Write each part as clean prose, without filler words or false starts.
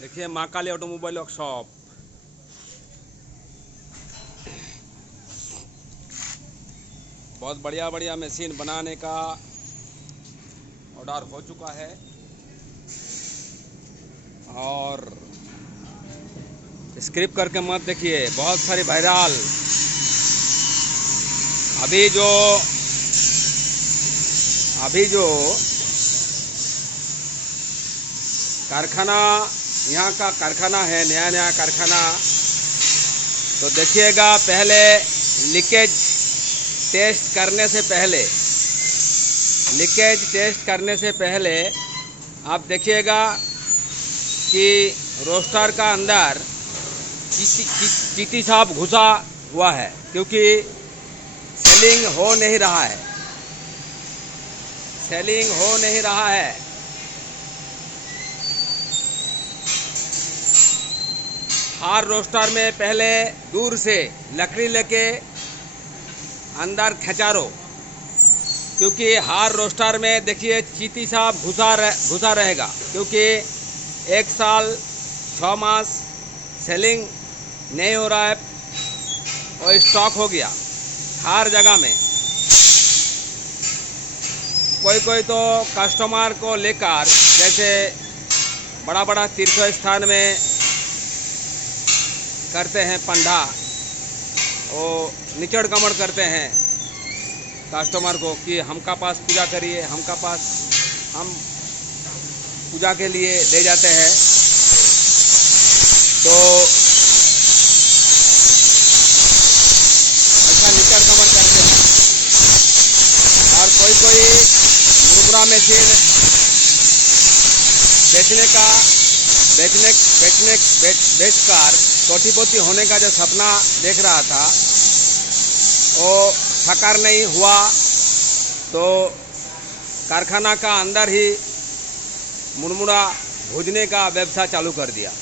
देखिए माँ काली automobile workshop. बहुत बढ़िया बढ़िया मशीन बनाने का ऑर्डर हो चुका है और स्क्रिप्ट करके मत देखिए, बहुत सारी वायरल अभी जो कारखाना, यहाँ का कारखाना है, नया नया कारखाना। तो देखिएगा, पहले लीकेज टेस्ट करने से पहले आप देखिएगा कि रोस्टर का अंदर चीटी साहब घुसा हुआ है, क्योंकि सेलिंग हो नहीं रहा है। हार रोस्टर में पहले दूर से लकड़ी लेके अंदर खिंचारो, क्योंकि हार रोस्टर में देखिए चीटी साहब घुसा रहेगा, क्योंकि 1 साल 6 मास सेलिंग नहीं हो रहा है और स्टॉक हो गया हर जगह में। कोई तो कस्टमर को लेकर, जैसे बड़ा बड़ा तीर्थ स्थान में करते हैं पंडा, वो निचड़ कमड़ करते हैं कस्टमर को कि हमका पास पूजा करिए, हम पूजा के लिए ले जाते हैं। तो ऐसा निचड़ कमड़ करते हैं। और कोई मुरमुरा मशीन बेचकर कोटिपति होने का जो सपना देख रहा था, वो साकार नहीं हुआ। तो कारखाना का अंदर ही मुरमुरा भूजने का व्यवसाय चालू कर दिया।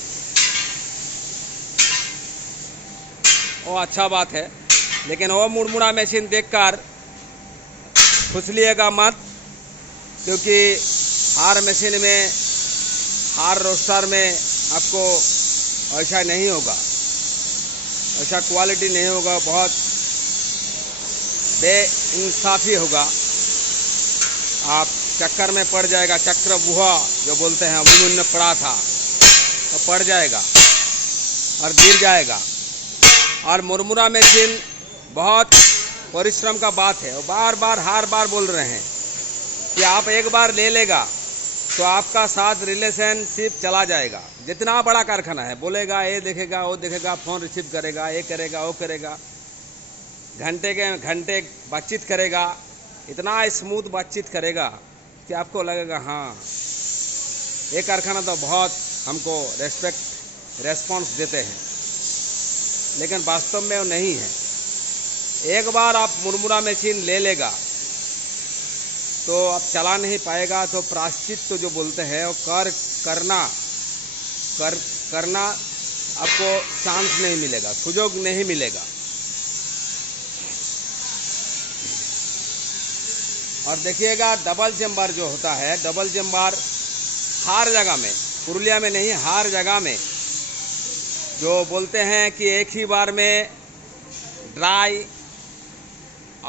वो अच्छा बात है, लेकिन वो मुरमुरा मशीन देखकर फुसलिएगा मत, क्योंकि हार रोस्टर में आपको ऐसा नहीं होगा, ऐसा क्वालिटी नहीं होगा, बहुत बेइंसाफी होगा। आप चक्कर में पड़ जाएगा, चक्रव्यूह जो बोलते हैं, अमूल में पड़ा था तो पड़ जाएगा और गिर जाएगा। और मुरमुरा मशीन बहुत परिश्रम का बात है। हर बार बोल रहे हैं कि आप एक बार ले लेगा तो आपका साथ रिलेशनशिप चला जाएगा। जितना बड़ा कारखाना है, बोलेगा, ये देखेगा, वो देखेगा, फ़ोन रिसीव करेगा, ये करेगा, वो करेगा, घंटे के घंटे बातचीत करेगा, इतना स्मूथ बातचीत करेगा कि आपको लगेगा हाँ, ये कारखाना तो बहुत हमको रेस्पॉन्स देते हैं। लेकिन वास्तव में वो नहीं है। एक बार आप मुरमुरा मशीन ले लेगा तो आप चला नहीं पाएगा। तो प्रायश्चित तो जो बोलते हैं वो करना आपको चांस नहीं मिलेगा, सुयोग नहीं मिलेगा। और देखिएगा, डबल चेम्बर जो होता है, डबल चेम्बर हर जगह में, पुरुलिया में नहीं, हर जगह में जो बोलते हैं कि एक ही बार में ड्राई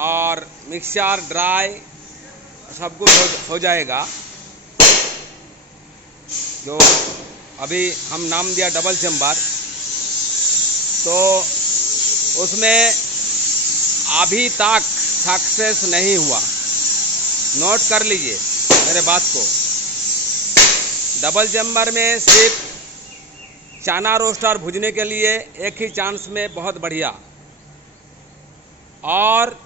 और मिक्सचर ड्राई सब कुछ हो जाएगा। जो अभी हम नाम दिया डबल चेम्बर, तो उसमें अभी तक सक्सेस नहीं हुआ। नोट कर लीजिए मेरे बात को। डबल चेम्बर में सिर्फ चना रोस्टर भूजने के लिए एक ही चांस में बहुत बढ़िया। और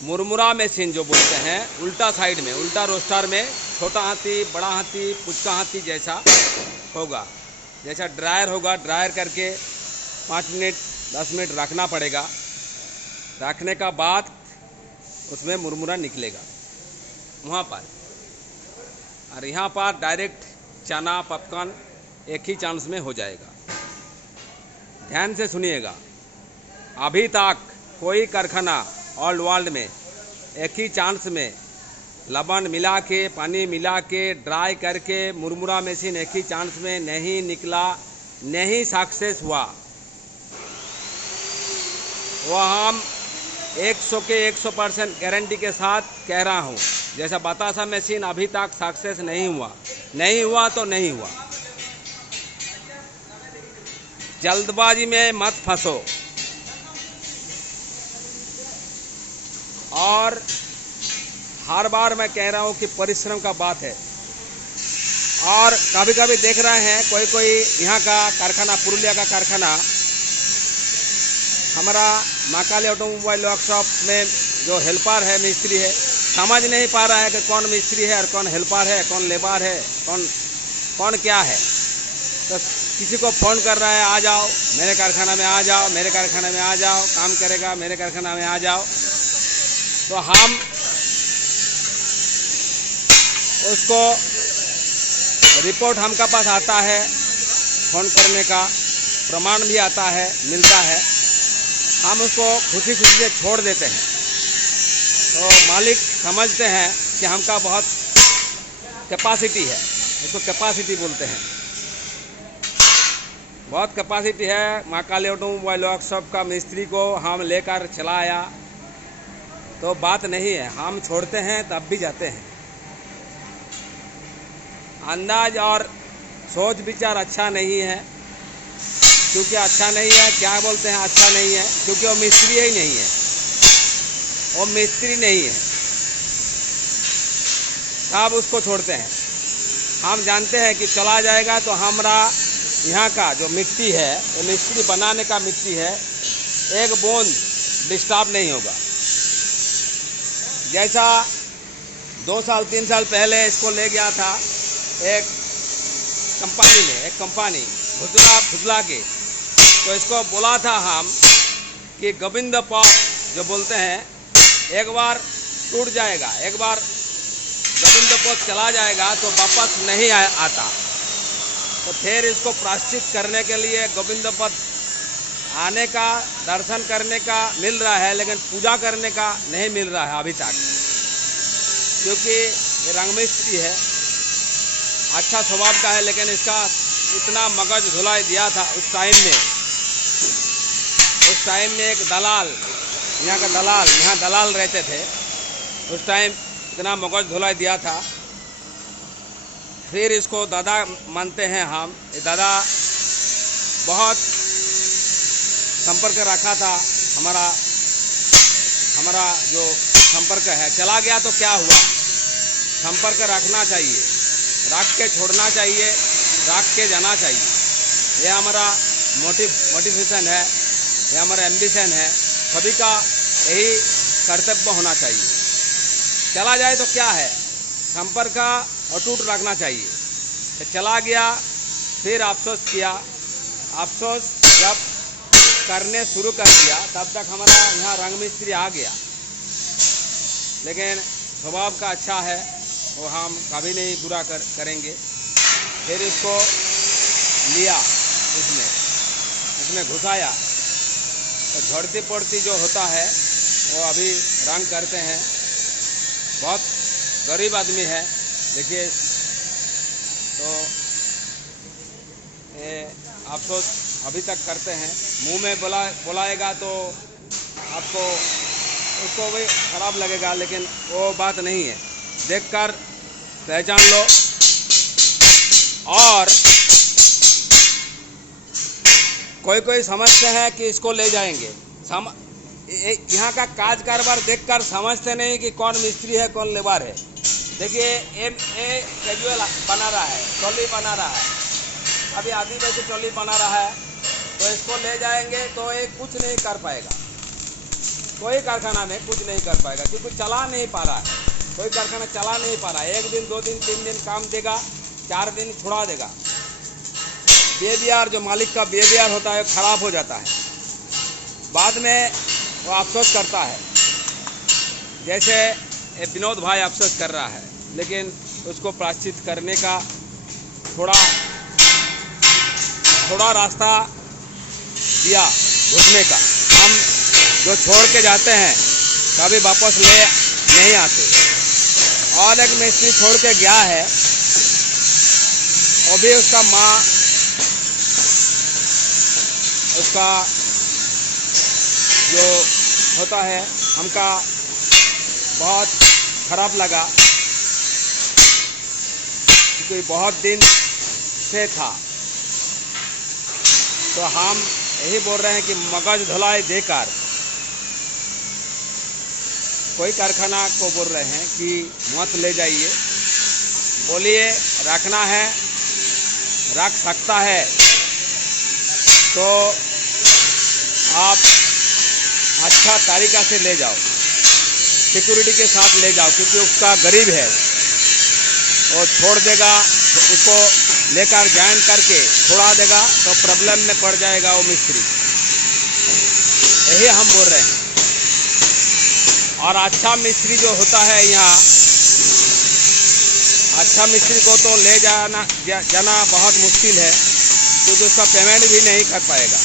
मुरमुरा मशीन जो बोलते हैं, उल्टा साइड में, उल्टा रोस्टर में छोटा हाथी, बड़ा हाथी, पुचका हाथी जैसा होगा। जैसा ड्रायर होगा, ड्रायर करके 5 मिनट 10 मिनट रखना पड़ेगा। रखने का बाद उसमें मुरमुरा निकलेगा वहाँ पर। और यहाँ पर डायरेक्ट चना पॉपकॉर्न एक ही चांस में हो जाएगा। ध्यान से सुनिएगा, अभी तक कोई कारखाना ऑल वर्ल्ड में एक ही चांस में लवण मिला के, पानी मिला के, ड्राई करके मुरमुरा मशीन एक ही चांस में नहीं निकला, नहीं सक्सेस हुआ। वो हम 100 के 100% गारंटी के साथ कह रहा हूँ। जैसा बतासा मशीन अभी तक सक्सेस नहीं हुआ तो नहीं हुआ। जल्दबाजी में मत फंसो। और हर बार मैं कह रहा हूँ कि परिश्रम का बात है। और कभी कभी देख रहे हैं कोई यहाँ का कारखाना, पुरुलिया का कारखाना, हमारा महाकाली ऑटोमोबाइल वर्कशॉप में जो हेल्पर है, मिस्त्री है, समझ नहीं पा रहा है कि कौन मिस्त्री है और कौन हेल्पर है, कौन लेबर है, कौन क्या है। तो किसी को फ़ोन कर रहा है, आ जाओ मेरे कारखाना में, आ जाओ मेरे कारखाना में, आ जाओ काम करेगा मेरे कारखाना में, आ जाओ। तो हम उसको रिपोर्ट हमका पास आता है, फ़ोन करने का प्रमाण भी आता है, मिलता है, हम उसको खुशी से छोड़ देते हैं। तो मालिक समझते हैं कि हमका बहुत कैपेसिटी है, उसको कैपेसिटी बोलते हैं, बहुत कैपेसिटी है। महाकाली ऑटोमोबाइल वर्कशॉप का मिस्त्री को हम लेकर चलाया तो बात नहीं है, हम छोड़ते हैं तब भी जाते हैं। अंदाज और सोच विचार अच्छा नहीं है। क्योंकि अच्छा नहीं है, क्या बोलते हैं अच्छा नहीं है? क्योंकि वो मिस्त्री ही नहीं है, वो मिस्त्री नहीं है, तब उसको छोड़ते हैं। हम जानते हैं कि चला जाएगा तो हमारा यहाँ का जो मिट्टी है, वो मिस्त्री बनाने का मिट्टी है, एक बूंद डिस्टर्ब नहीं होगा। जैसा 2 साल 3 साल पहले इसको ले गया था एक कंपनी में, एक कंपनी फुजला के, तो इसको बोला था हम कि गोविंद पथ जो बोलते हैं, एक बार टूट जाएगा, एक बार गोविंद पथ चला जाएगा तो वापस नहीं आता। तो फिर इसको प्रायश्चित करने के लिए गोविंद पथ आने का, दर्शन करने का मिल रहा है, लेकिन पूजा करने का नहीं मिल रहा है अभी तक। क्योंकि ये रंग मिस्त्री है, अच्छा स्वभाव का है, लेकिन इसका इतना मगज धुलाई दिया था उस टाइम में एक दलाल, यहाँ का दलाल, यहाँ दलाल रहते थे उस टाइम, इतना मगज धुलाई दिया था। फिर इसको दादा मानते हैं हम, ये दादा बहुत संपर्क रखा था, हमारा जो संपर्क है। चला गया तो क्या हुआ, संपर्क रखना चाहिए, रख के छोड़ना चाहिए, रख के जाना चाहिए। ये हमारा मोटिवेशन है, ये हमारा एम्बिशन है, सभी का यही कर्तव्य होना चाहिए। चला जाए तो क्या है, संपर्क का अटूट रखना चाहिए। तो चला गया, फिर अफसोस किया, अफसोस जब करने शुरू कर दिया तब तक हमारा यहाँ रंग मिस्त्री आ गया। लेकिन स्वभाव का अच्छा है, वो हम कभी नहीं बुरा करेंगे। फिर इसको लिया, उसमें घुसाया, तो झड़ती पड़ती जो होता है वो अभी रंग करते हैं। बहुत गरीब आदमी है, देखिए। तो अफसोस अभी तक करते हैं, मुंह में बुलाएगा तो आपको उसको भी खराब लगेगा, लेकिन वो बात नहीं है, देखकर पहचान लो। और कोई समझते हैं कि इसको ले जाएंगे, यहाँ का काज कारोबार देखकर समझते नहीं कि कौन मिस्त्री है कौन लेबर है। देखिए ए कैजुअल बना रहा है, ट्रॉली बना रहा है, अभी आदिवासी ट्रॉली बना रहा है, तो इसको ले जाएंगे तो ये कुछ नहीं कर पाएगा, कोई कारखाना में कुछ नहीं कर पाएगा, क्योंकि चला नहीं पा रहा है, कोई कारखाना चला नहीं पा रहा है। 1 दिन 2 दिन 3 दिन काम देगा, 4 दिन छुड़ा देगा। बिहेवियर, जो मालिक का बिहेवियर होता है, खराब हो जाता है, बाद में वो अफसोस करता है। जैसे विनोद भाई अफसोस कर रहा है, लेकिन उसको प्रायश्चित करने का थोड़ा रास्ता दिया घुसने का। हम जो छोड़ के जाते हैं कभी वापस ले नहीं आते। और एक मिस्त्री छोड़ के गया है, वो भी उसका माँ उसका जो होता है हमका बहुत खराब लगा, क्योंकि बहुत दिन से था। तो हम यही बोल रहे हैं कि मगज धुलाई देकर कोई कारखाना को बोल रहे हैं कि मत ले जाइए, बोलिए रखना है, रख सकता है तो आप अच्छा तरीका से ले जाओ, सिक्योरिटी के साथ ले जाओ, क्योंकि उसका गरीब है, वो छोड़ देगा तो उसको लेकर ज्वाइन करके छोड़ा देगा तो प्रॉब्लम में पड़ जाएगा वो मिस्त्री। यही हम बोल रहे हैं। और अच्छा मिस्त्री जो होता है यहाँ, अच्छा मिस्त्री को तो ले जाना बहुत मुश्किल है, क्योंकि उसका पेमेंट भी नहीं कर पाएगा।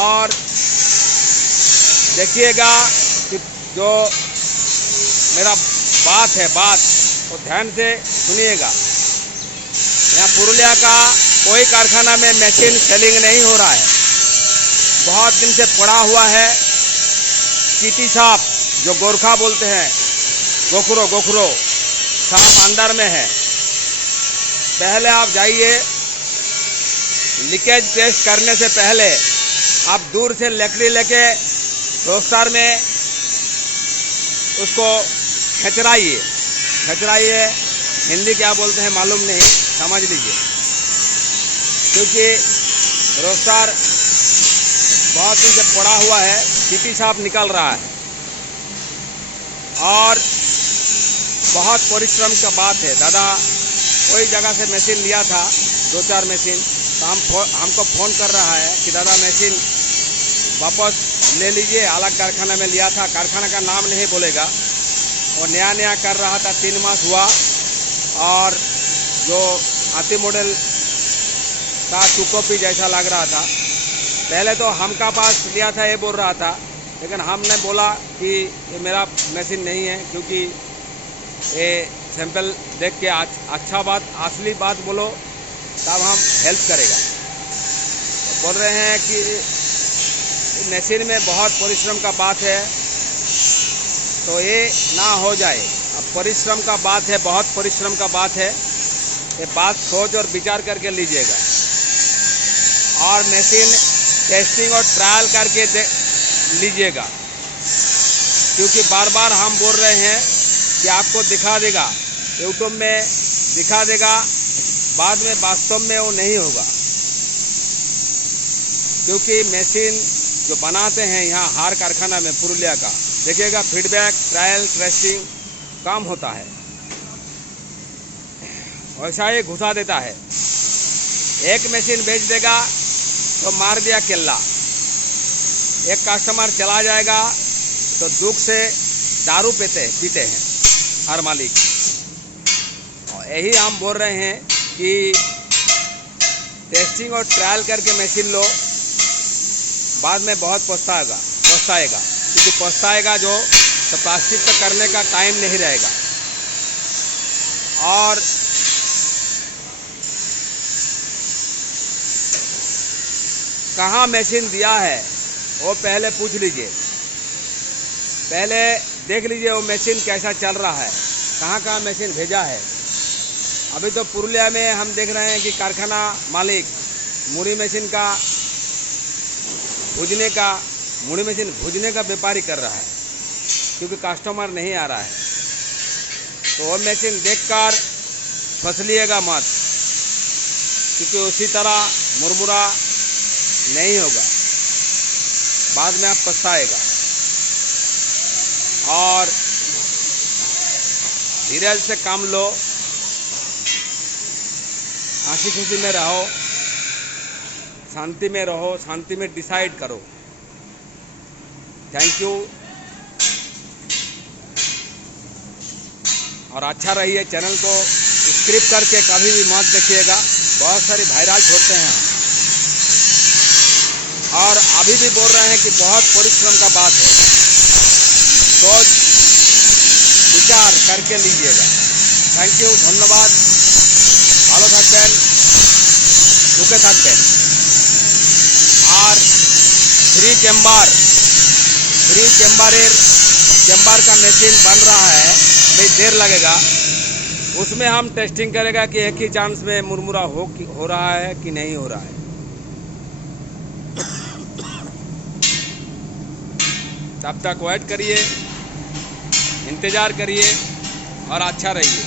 और देखिएगा कि जो मेरा बात है, बात तो ध्यान से सुनिएगा। यहाँ पुरुलिया का कोई कारखाना में मशीन सेलिंग नहीं हो रहा है, बहुत दिन से पड़ा हुआ है। चीटी साहब जो गोरखा बोलते हैं, गोखरो साहब अंदर में है। पहले आप जाइए, लीकेज टेस्ट करने से पहले आप दूर से लकड़ी लेके रोस्टर में उसको खचराइए, हिंदी क्या बोलते हैं मालूम नहीं, समझ लीजिए, क्योंकि रोस्टर बहुत दिन से पड़ा हुआ है, चीटी साफ निकल रहा है। और बहुत परिश्रम का बात है। दादा कोई जगह से मशीन लिया था, 2-4 मशीन, तो हमको फ़ोन कर रहा है कि दादा मशीन वापस ले लीजिए, अलग कारखाना में लिया था, कारखाना का नाम नहीं बोलेगा, वो नया कर रहा था, 3 मास हुआ, और जो हाथी मॉडल का 2 कॉपी जैसा लग रहा था। पहले तो हमका पास लिया था ये बोल रहा था, लेकिन हमने बोला कि ये मेरा मशीन नहीं है, क्योंकि ये सैंपल देख के अच्छा बात, असली बात बोलो तब हम हेल्प करेगा। तो बोल रहे हैं कि मशीन में बहुत परिश्रम का बात है, तो ये ना हो जाए। अब परिश्रम का बात है, बहुत परिश्रम का बात है, ये बात सोच और विचार करके लीजिएगा। और मशीन टेस्टिंग और ट्रायल करके लीजिएगा, क्योंकि बार बार हम बोल रहे हैं कि आपको दिखा देगा, यूट्यूब में दिखा देगा, बाद में वास्तव में वो नहीं होगा। क्योंकि मशीन जो बनाते हैं यहाँ हार कारखाना में पुरुलिया का, देखिएगा फीडबैक, ट्रायल, टेस्टिंग काम होता है, वैसा ही घुसा देता है। एक मशीन बेच देगा तो मार दिया केल्ला, एक कस्टमर चला जाएगा तो दुख से दारू पीते हैं हर मालिक। और यही हम बोल रहे हैं कि टेस्टिंग और ट्रायल करके मशीन लो, बाद में बहुत पछताएगा, क्योंकि पछताएगा जो तो प्लास्टिक का करने का टाइम नहीं रहेगा। और कहाँ मशीन दिया है वो पहले पूछ लीजिए, पहले देख लीजिए वो मशीन कैसा चल रहा है, कहाँ मशीन भेजा है। अभी तो पुरुलिया में हम देख रहे हैं कि कारखाना मालिक मुड़ी मशीन भूजने का व्यापारी कर रहा है, क्योंकि कस्टमर नहीं आ रहा है। तो वो मशीन देखकर फंसलिएगा मत, क्योंकि उसी तरह मुरमुरा नहीं होगा, बाद में आप पछताएगा। और धीरज से काम लो, हंसी खुशी में रहो, शांति में रहो, शांति में डिसाइड करो। Thank you. और अच्छा रहिए, चैनल को सब्सक्राइब करके कभी भी मत देखिएगा, बहुत सारी वायरल छोड़ते हैं। और अभी भी बोल रहे हैं कि बहुत परिश्रम का बात है, सोच विचार करके लीजिएगा। थैंक यू, धन्यवाद। ভালো থাকবেন, সুখে থাকবেন। और फ्री चेम्बर का मशीन बन रहा है, भाई देर लगेगा। उसमें हम टेस्टिंग करेगा कि एक ही चांस में मुरमुरा हो रहा है कि नहीं हो रहा है। तब तक वेट करिए, इंतज़ार करिए और अच्छा रहिए।